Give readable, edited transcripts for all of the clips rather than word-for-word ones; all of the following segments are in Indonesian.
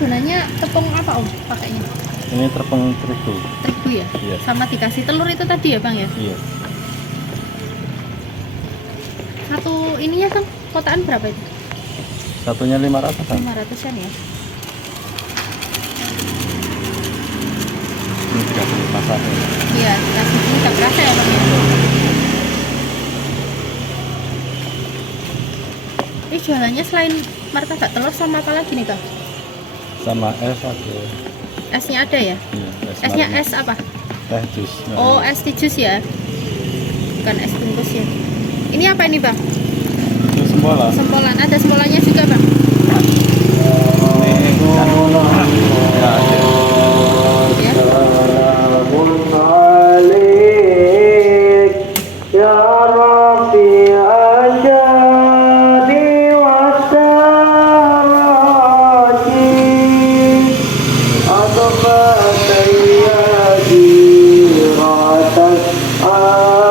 adonannya tepung apa Om pakainya? Ini tepung terigu. Terigu ya? Iya. Sama dikasih telur itu tadi ya Bang ya? Iya. Satu ininya kan kotaan berapa itu? Satunya 500-an. 500-an ya? Ini dikasih masak. Iya, dikasih ini udah kerasa ya Bang ya? Ini jualannya selain martabak telur sama apa lagi nih Bang? Sama es ada. Esnya ada ya? Iya, Esnya marinir. es apa? Teh jus. Oh, es jus ya? Bukan es bungkus ya? Ini apa ini Bang? Itu sembolan. Sempolan, ada sempolannya juga Bang? Ini kan. Ya, ada. Ya. Ya Rabbi ajadi wasarati adbatayadi ratas alami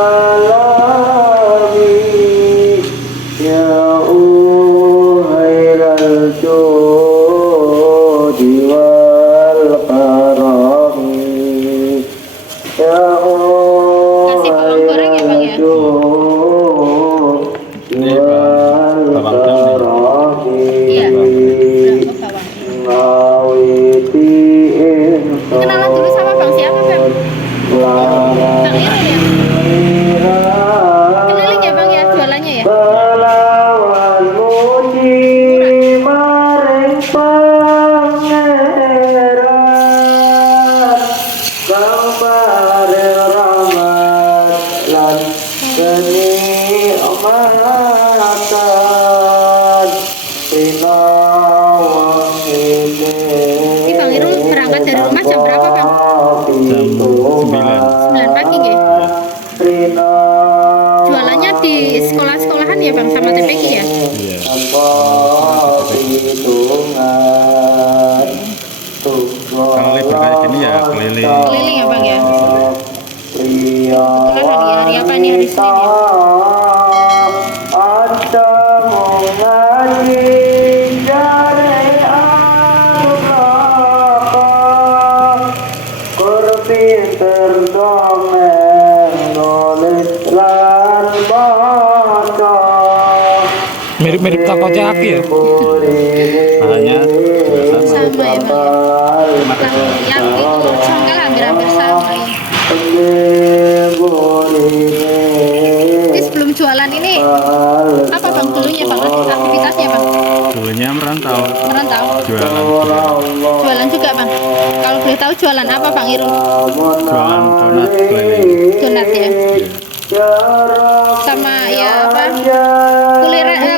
ya uhairal judi wal karami ya Kasih bawang goreng ya Bang ya? Ini bawang dam nih. Iya. Berapa bawang? Kenalan dulu sama Bang siapa Bang? Bang Irul ya? Kenalin ya Bang ya jualannya ya? Kelawan muji maring pangeran kang paring rahmat lan kenikmatan sinawang Ini Bang Irul berangkat dari rumah jam berapa Bang? Jam 9. 9 pagi ya? Rina Jualannya di sekolah-sekolahan ya Bang sama TPQ ya? Iya. Kalau libur kayak gini ya keliling. Keliling ya Bang ya? Kebetulan hari apa nih, hari Senin ya? Ada mengaji dari Al-Baqarah berpinter dongeng nulis lan baca Mirip-mirip toko caki ya. Bahannya juga sama. Sama ya Bang ya? Yang itu sangkal hampir-hampir sama ya. Ini sebelum jualan ini apa Bang dulunya Bang? Aktivitasnya Bang? Dulunya merantau. Merantau? Jualan juga. Jualan juga Bang? Kalau boleh tahu jualan apa Bang Irul? Jualan donat keliling. Donat ya? Sama ya apa?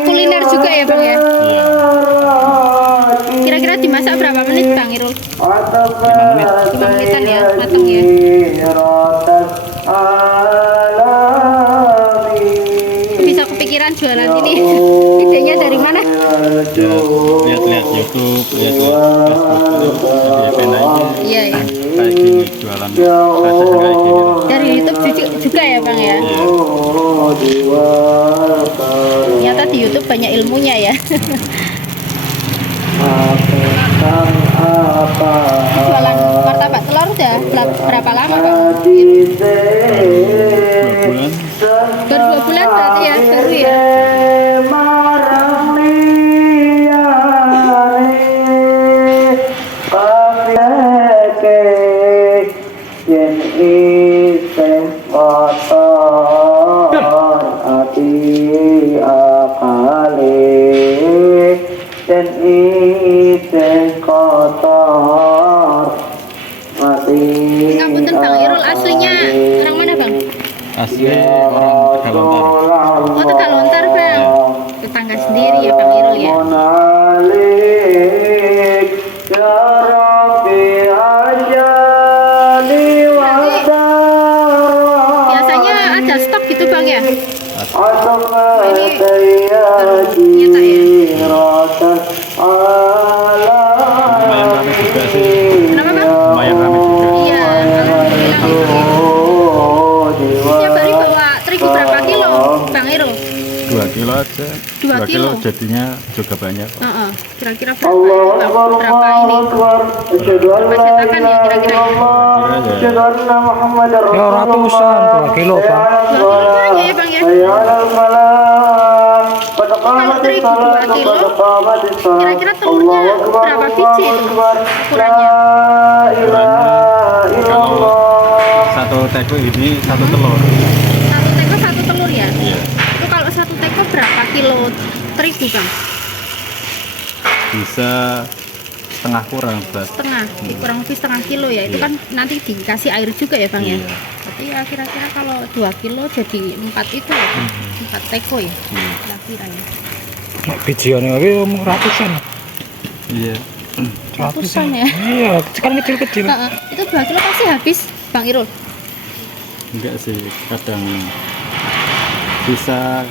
Kuliner juga ya Bang ya? Iya. Kira-kira dimasak berapa menit Bang Irul? 5 menit. 5 menitan ya, mateng ya. Bisa kepikiran jualan ini. Idenya dari mana? Ya, lihat-lihat YouTube, lihat-lihat Facebook, jadi pengen aja Iya ya. kayak gini jualan receh kayak gini. Dari YouTube juga ya Bang ya? Iya. Ternyata di YouTube banyak ilmunya ya. Jualan martabak telur udah berapa lama Bang? 2 bulan. Baru 2 bulan berarti ya, baru ya. Ngapunten Bang Irul aslinya orang mana Bang? Asli orang Tegalontar. Oh Tegalontar Bang. Tetangga sendiri ya Bang Irul ya. Biasanya ada stok gitu Bang ya? Ini nyetak ya? Lumayan rame juga sih. Kenapa Bang? Lumayan rame juga. Iya, alhamdulillah. Tiap hari bawa terigu berapa kilo Bang Irul? 2 kilo aja. 2 kilo kilo. jadinya juga banyak. Heeh. Kira-kira berapa Allahu itu, Bang? Akbar, Berapa ini? Allahu Akbar. Asyhadu an la Cetakan ya ilaha kira-kira? illallah. Asyhadu anna Muhammadar Ya, ratusan, 2 kilo, Bang. 2 kilo banyak ya, Bang ya? Hayya 'alal falah. Qad Kalau qamatis terigu 2 shalah, kilo, qad qamatis shalah. kira-kira telurnya Allahu Akbar, berapa biji itu Akbar. ukurannya? La ilaha illallah. Satu teko ini 1 telur. 1 teko 1 telur ya? Iya. Itu kalau 1 teko berapa kilo terigu, Bang? Bisa setengah kurang, Bas. Setengah, kurang lebih setengah kilo ya. Itu Iya. kan nanti dikasih air juga ya, Bang ya? Iya. Berarti ya kira-kira kalau 2 kilo jadi 4 itu ya, Bang? 4 teko ya? Iya. Kira-kira ya. Nek bijian iki omong ratusan. Iya. Ratusan ya? Iya, sekarang kecil-kecil. Heeh. Itu 2 kilo pasti habis, Bang Irul? Enggak sih, kadang bisa,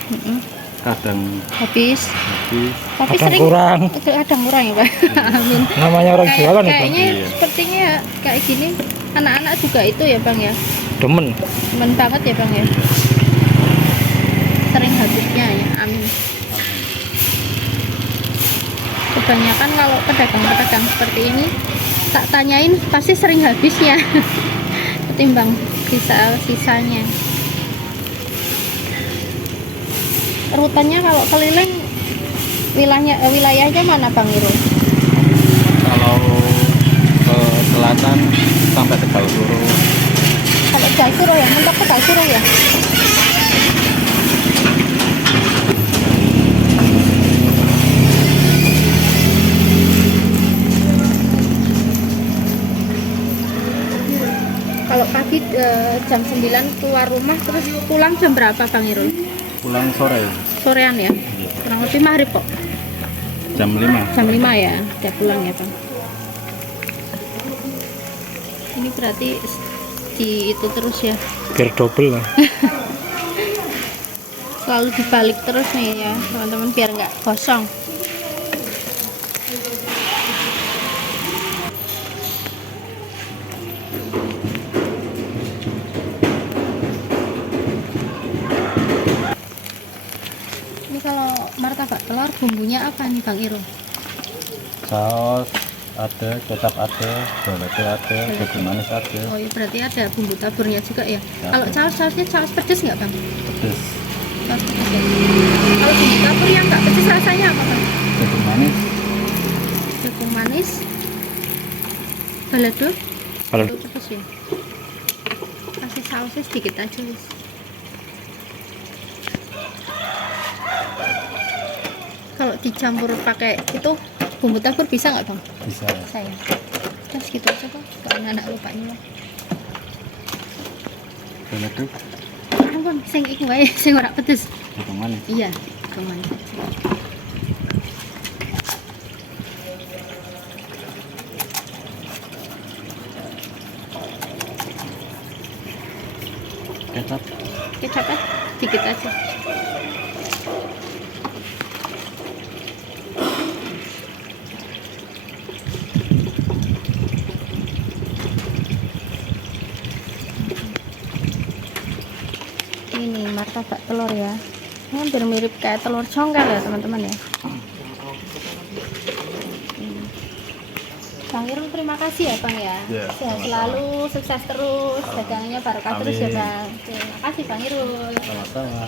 kadang Habis. habis. Tapi Kadang sering kurang. kadang kurang ya, Pak. Amin. Namanya orang jualan ya, Bang. Kayaknya Iya. sepertinya ya, kayak gini anak-anak juga itu ya, Bang ya. Demen. Temen banget ya, Bang ya. Sering habisnya ya. Amin. Kebanyakan kalau pedagang-pedagang seperti ini tak tanyain pasti sering habisnya ketimbang sisanya. Rutannya kalau keliling wilayahnya mana, Bang Irul? Kalau ke selatan sampai Tegal Suro. Kalau Tegal Suro ya, mentok Tegal Suro ya. Kalau pagi jam 9 keluar rumah terus pulang jam berapa, Bang Irul? Pulang sore Sorean ya? Kurang lebih maghrib kok. jam 5. Jam 5 ya, udah pulang ya, Bang. Ini berarti di itu terus ya. Biar double lah. Selalu dibalik terus nih ya, teman-teman, biar nggak kosong. Ini kalau martabak telur bumbunya apa nih, Bang Irul? Saus ada, kecap ada, balado ada, jagung manis ada, Oh iya, berarti ada bumbu taburnya juga ya. Ya. Kalau sausnya saus pedes nggak, Bang? pedas, Saus pedes ya. Kalau bumbu tabur yang nggak pedes rasanya apa, Bang? jagung manis, Jagung manis, balado, Kalau itu pedes ya. Kasih sausnya sedikit aja, wis. Kalau dicampur pakai itu bumbu tabur bisa nggak, Bang? bisa. Saya. Terus gitu aja, Bang. Kalau anak lupa nyuruh. Balado, Ampun, sing iku wae, sing ora pedes. jagung manis. Iya, jagung manis. Kecap, Kecapnya dikit aja. Ini martabak telur ya. Ini hampir mirip kayak telur congkel ya, teman-teman ya. Bang Irul, terima kasih ya, Bang ya. Ya, Sehat sama-sama. selalu, sukses terus, dagangannya barokah terus ya, Amin. Bang. Terima kasih, Bang Irul. sama-sama.